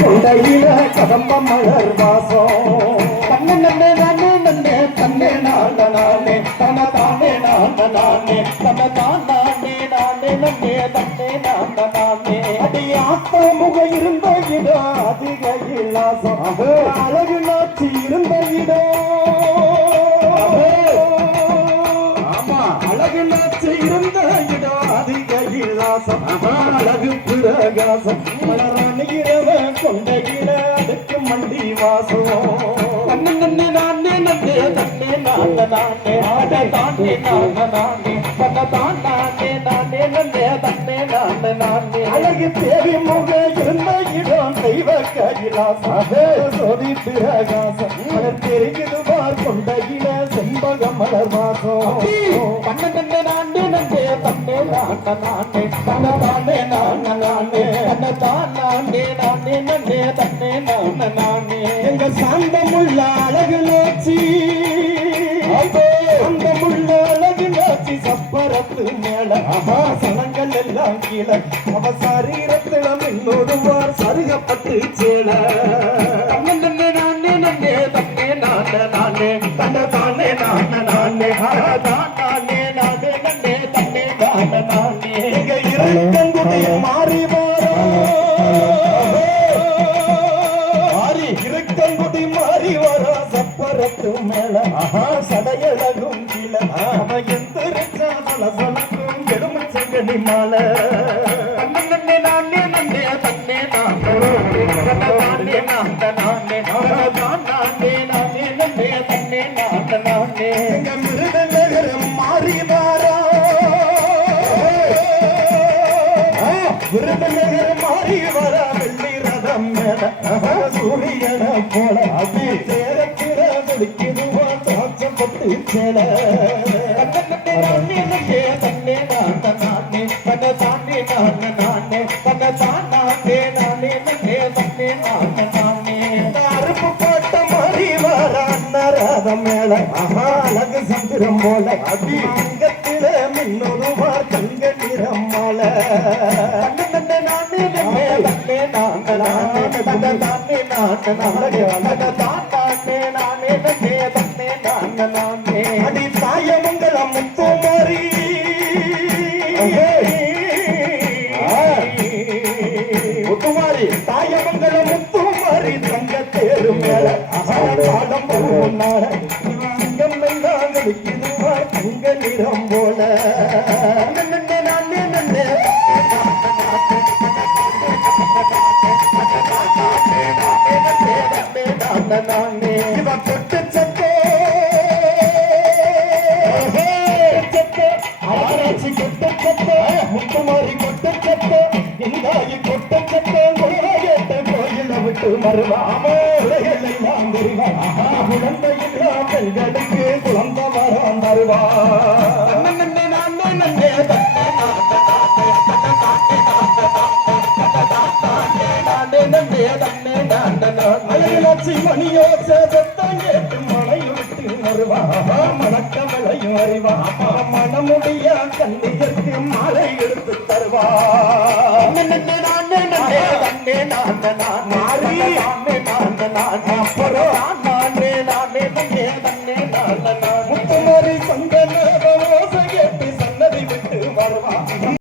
கொண்டையில கதம்ப மலர் வாசம். தன்னை நன்னே நானே நன்னே தன்னே நான நானே தன தானே நான நானே தன தான் நானே நானே நன்னே தன்னே நான நானே. அடி ஆத்த முக இருந்த இடம் அதிக இல்லாசம் அழகு நாச்சி இருந்த இடம். ஆமா. அழகு நாச்சு இருந்த இடம் அதிக இலாசம். அழகு பிரகாசம். மலரான இரவ கொண்ட இட அடுக்கு மண்டி வாசம் தன்னை நன்னே நானே நன்னே தன்னே நான நானே அட தானே நான நானே தன்னை தான் நானே நானே நன்னே தன்னே நான நானே. அழகு தேவி முக இருந்த இடம் தெய்வ கைலாசம். சோதி பிரகாசம் மலர் தெரிகிறது பார் செண்பக மலர் வாசம். பன்னெண்டு நாண்டு நன்றே தன்னே நான நானே. தானே நானே நானே நன்னே தன்னே நான நானே. எங்க சாந்தமுள்ள அழகு நோச்சி அந்த முள்ள அழகு நோச்சி சப்பரத்து மேல சனங்கள் எல்லாம் கீழே. அவ சரீரத்தில மின்னோடுவார் சருகப்பட்டு சேல. நன்னே நானே நன்னே தன்னே நான நானே. தன்னை தானே நான நானே. தான் நானே நானே நன்னே தன்னே நான நானே. எங்க இருக்கங்குடி மாறி மாறி இருக்கங்குடி மாறி வர சப்பரத்து மேல ஆஹா சடையழகும் அவ எந்திரிச்சா சலசலக்கும் எலும்பு செங்கடி மாலை. நானே நானே. நானே. நானே நானே. மாறி வர வெள்ளி ரதம் மேல. சூரியன போல அதி சேரத்திர முடிக்குதுவா சாச்சப்பட்டு சேல தன்னே தன்னே நான நானே தன்னை தானே நான நானே தன்னை தான் நானே நானே நன்னே தன்னே நான நானே அருப்பு பாட்ட மாறி வர அன்னரதம் மேல அழகு சந்திரம் போல. அடி அங்கத்திலே மின்னொருவார் தன்னே நானே நன்னே தன்னே நான நானே தன்னை தானே நானே தன்னை நானே நானே நன்னே தன்னே நான நானே அடி தாயமங்கலம் முத்துமாரி முத்துமாரி தாயமங்கல முத்துமாரி தங்க தேரு மேல அசாலம் போனால குழந்தையில்லா பெண்களுக்கு குழந்தை வரம் தருவா மணியோ சேதத்தான் கேட்டு வருவா மணக்க அறிவா மனமுடிய மாலை எடுத்து தருவா நான் நான் நான்